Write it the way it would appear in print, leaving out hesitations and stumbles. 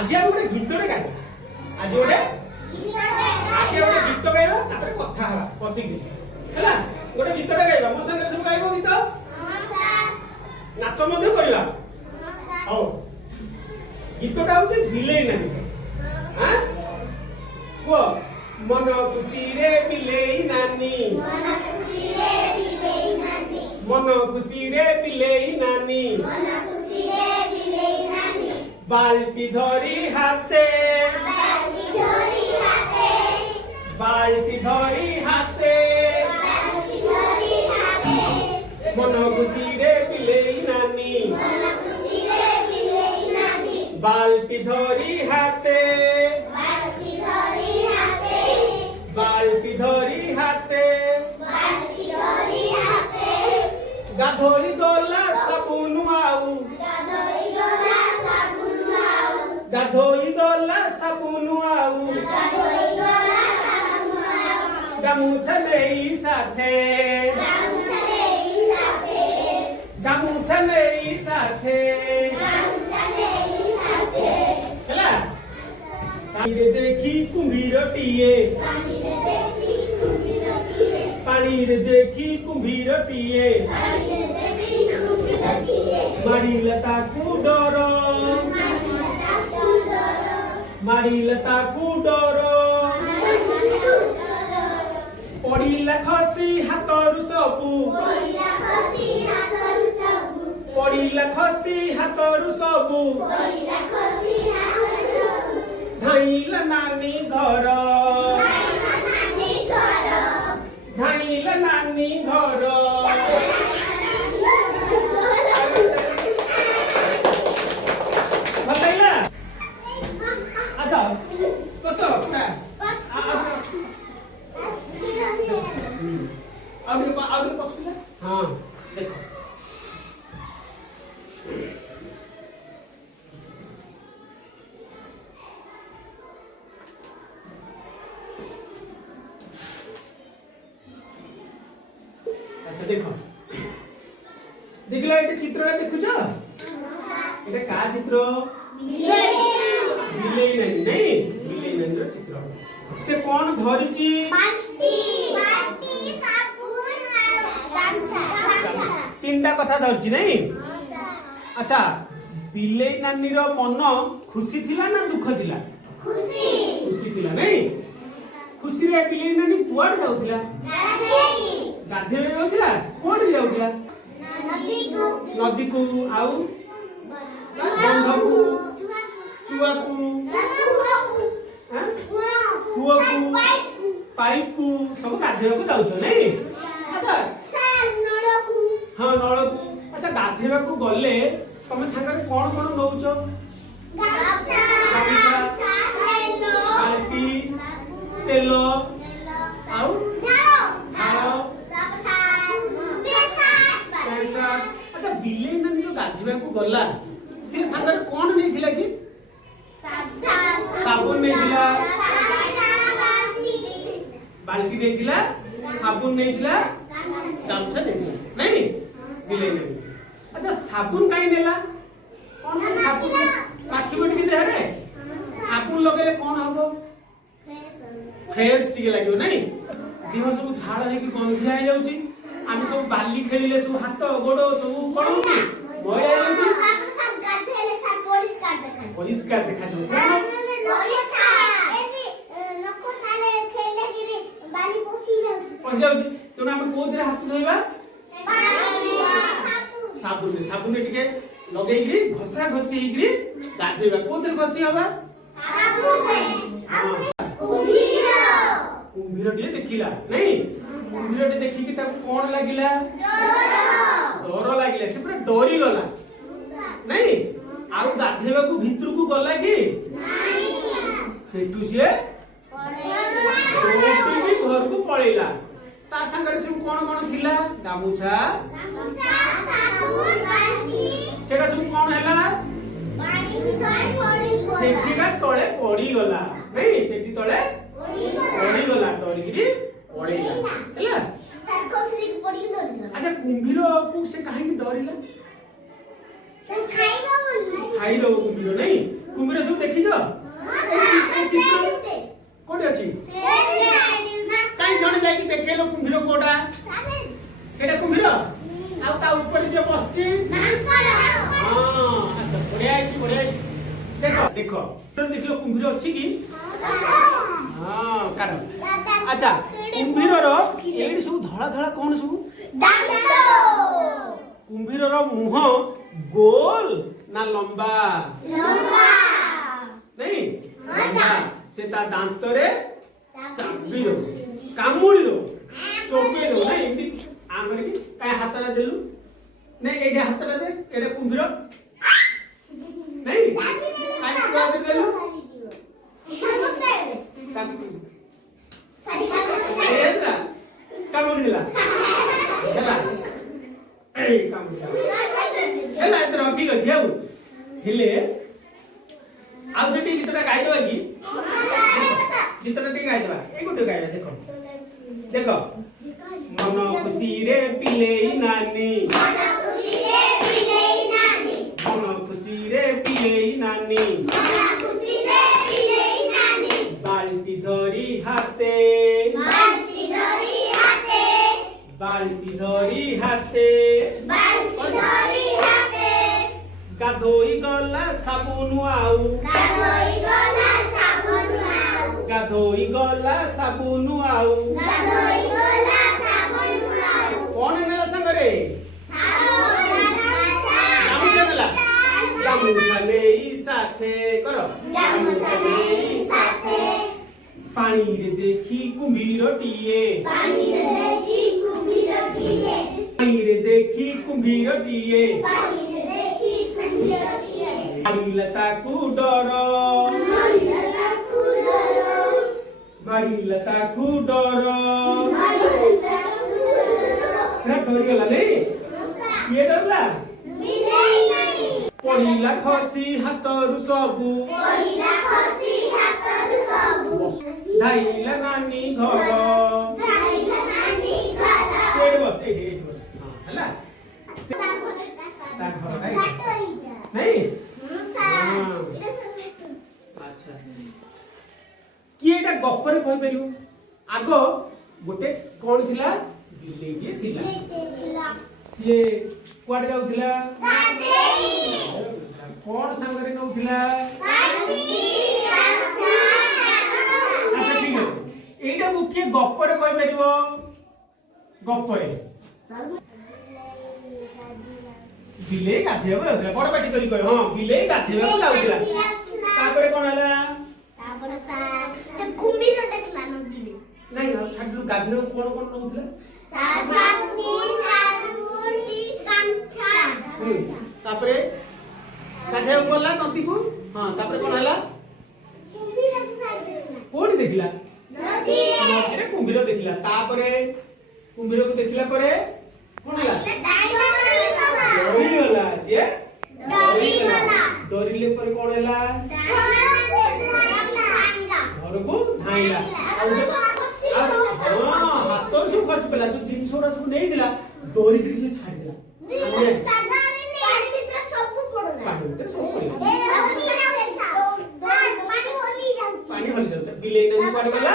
आज हम गोटे गीतटे गाइबा आज गोटे गीत गाइबा तापर कथा हवा बसिक हैला गोटे गीतटे गाइबा मो संगे सब गाइबो गीत नाच मध्ये करबा हो गीतटा होचे बिलेई नानी हां को मन खुशी रे बिलेई नानी मन खुशी रे बिलेई नानी बाल्टी धरी हाथे बाल्टी धरी हाथे मन खुशी रे बिलेई नानी बाल्टी धरी हाथे बाल्टी धरी हाथे गाधोई गला साबुन आउ गाधोई गला साबुन आउ गामुछा नहीं साथे गामुछा नहीं साथे चला पानी रे देखी कुंभीरटिए पानी रे देखी कुंभीरटिए मारी लता को डरो मारी लता को डरो पड़िला खसी हाथरु सबु पड़िला खसी हाथरु सबु धाइला नानी घर धाइला नानी घर भलाइला आसा कसो का आउट पछुला हां देखो अच्छा देखो देखला एटे चित्रटा देखुछ एटा का चित्र बिलेई नहीं बिलेई रो चित्र से कौन धरिची बाल्टी साबुन गामछा तीनटा कथा धरिची नहीं अच्छा बिलेई नानी रो मन खुशी थिला ना दुख थिला खुशी थिला नहीं खुशी रे बिलेई नानी कुआड जाउथिला गाधे जाउथिला कोड जाउथिला नदी को आउ बंध को चुआ को कुआ को पाइप को सब गाधे को जाउछ नहीं अच्छा हाँ नल को अच्छा गाधेवा को गले तमे संगे कोन कोन नउछ बाल्टी तेल आउ अच्छा बिलेई नानी जो गाधेवा को गला से संगे कोन नहीं थिला कि साबुन नहीं थिला बाल्टी नहीं थिला साबुन नहीं थिला गामछा नहीं थिला नहीं बिलेई नानी अच्छा साबुन काई नेला कोन साबुन पाखी बटी के देहरे साबुन लगेले कोन हबो फ्रेश टिके लागियो नहीं देह सब झाड़ हे कि गंधिया हे जाउची आमी सब बाली खेलिले सब हाथ गोड़ सब कोन होची मोया जाउची सब गाधेले सब परिष्कार देखा जो जाउची तो हम कोथरे हाथ धोइबा साबुन रे टिके लगेई गिरी घसा घसी गिरी गाधेबा कोथरे घसी हबा कुंभीर टिए देखिला नहीं कुंभीर टे देखि कि ताको कोन लागिला डर लागिला से पूरा डरी गला नहीं आउ गाधेबा को भितर को गला कि नहीं सेटू से पड़ेला घर को पळेला ता संगे सब कोन कोन थिला गामुछा साबुन बाल्टी सेटा सब कोन हैला पानी भितर पड़ी गला सेठीका तळे पड़ी गला नहीं सेठी तळे पड़ी गला डरी गिरी पळेला हैला सर कोसरी के पड़ी डरी गला अच्छा कुंभीर को से काहे कि डरिला खाइबो कुंभीर नहीं କୁମ୍ଭୀର ସବୁ ଦେଖିଛ? କୋଉଠି ଅଛି? କାଇଁ ଜଣେ ଯାଇକି ଦେଖେଇଲ କୁମ୍ଭୀର କୋଉଟା? ସେଟା କୁମ୍ଭୀର? ଆଉ ତା ଉପରେ ଯେ ବସିଛି? ଆଚ୍ଛା ବଢିଆ ହେଇଛି। ଦେଖ ଦେଖିଲ କୁମ୍ଭୀର ଅଛି କି? କାଢ। ଆଚ୍ଛା କୁମ୍ଭୀରର ଏଇଠି ସବୁ ଧଳା କଣ ସବୁ? କୁମ୍ଭୀରର ମୁହଁ ଗୋଲ ନା ଲମ୍ବା? ନାଇଁ ସେ ତା ଦାନ୍ତରେ ଚାବି ଦବ, କାମୁଡି ଦବ, ଚୋବେଇ ଦବ। ନାଇଁ ଏମିତି ଆଙ୍ଗରେ କି କାଇଁ ହାତଟା ଦେଲୁ? ନାଇଁ ଏଇଟା ହାତଟା ଦେ, ଏଇଟା କୁମ୍ଭୀର। ନାଇଁ କାଇଁ ହାତ ଦେଲୁ? କାମୁଡି ଦେଲା ହେଲା ଏଥର ଠିକ ଅଛି। ଆଉ ହେଲେ ଆଉ ସେଠି ଗୀତଟା ଗାଇଦେବା କି? ଗୀତଟା ଟିକେ ଗାଇଦେବା। ଏଇ ଗୋଟେ ଗାଇବା। ଦେଖ ମନ ଖୁସିରେ ପିଲେଇ ନାନୀ, ମନ ଖୁସିରେ ପିଲେଇ ନାନୀ, ବାଲ୍ଟି ଧରି ହାତେ, ବାଲ୍ଟି ଧରି ହାତେ, ଗାଧୋଇ ଗଲା ସାବୁନ ଆଉ, ଗାଧୋଇ ଗଲା ସାବୁନ ଆଉ, କଣ ନେଲା ସାଙ୍ଗରେ? ଗାମୁଛା ନେଲା। ଗାମୁଛା ନେଇ ସାଥେ କର, ଗାମୁଛା ନେଇ ସାଥେ, ପାଣିରେ ଦେଖି କୁମ୍ଭୀରଟିଏ, ପାଣିରେ ଦେଖି କୁମ୍ଭୀରଟିଏ, ମାଡ଼ିଲା ତାକୁ ଡର, ମାଡ଼ିଲା ତାକୁ ଡର, ଡରିଗଲା। ନାଇଁ କିଏ ଡରିଲା? ପଡ଼ିଲା ଖସି ହାତରୁ ସବୁ, ଧାଇଲା ନାନୀ ଘର। ଏଇଠି ବସ, ଏଇଠି ବସ ହେଲା। ତା ଘରଟା ନାଇଁ ଆଚ୍ଛା କିଏ ଏଟା ଗପରେ କହିପାରିବ? ଆଗ ଗୋଟେ କଣ ଥିଲା? ବିଲେଇଟିଏ ଥିଲା। ସିଏ କୁଆଡେ ଯାଉଥିଲା? କଣ ସାଙ୍ଗରେ ନଉଥିଲା? ଆଚ୍ଛା ଠିକ ଅଛି। ଏଇଟାକୁ କିଏ ଗପରେ କହିପାରିବ? ଗପରେ ବିଲେଇ ଗାଧେଇବାକୁ ଯାଉଥିଲା। ବଡ ପାଟି କରି କହିବ। ହଁ ବିଲେଇ ଗାଧେଇବାକୁ ଯାଉଥିଲା। ତାପରେ କଣ ହେଲା? ସେ କୁମ୍ଭୀର ଦେଖିଲା ନଦୀରେ। ନାଇଁ ଆଉ ଛାଡିଲୁ। ଗାଧେଇବାକୁ କଣ ନଉଥିଲା? ତାପରେ ଗାଧେଇବାକୁ ଗଲା ନଦୀକୁ। ହଁ ତାପରେ କଣ ହେଲା? କୋଉଠି ଦେଖିଲା? ନଦୀରେ କୁମ୍ଭୀର ଦେଖିଲା। ତାପରେ କୁମ୍ଭୀରକୁ ଦେଖିଲା ପରେ କଣ ହେଲା? ଡରିଗଲା। ସିଏ ଡରିଲେ ପରେ କଣ ହେଲା? ଘରକୁ ଧାଇଁଲା। ହାତରୁ ସବୁ ଖସି ପଇଲା। ଯୋଉ ଜିନିଷ ଗୁଡା ସବୁ ନେଇଥିଲା ଡରିକି ସେ ଛାଡିଦେଲା। ପାଣି ହଲି ଯାଉଥିଲା। ବିଲେଇ ନାନୀ କୁଆଡେ ଗଲା?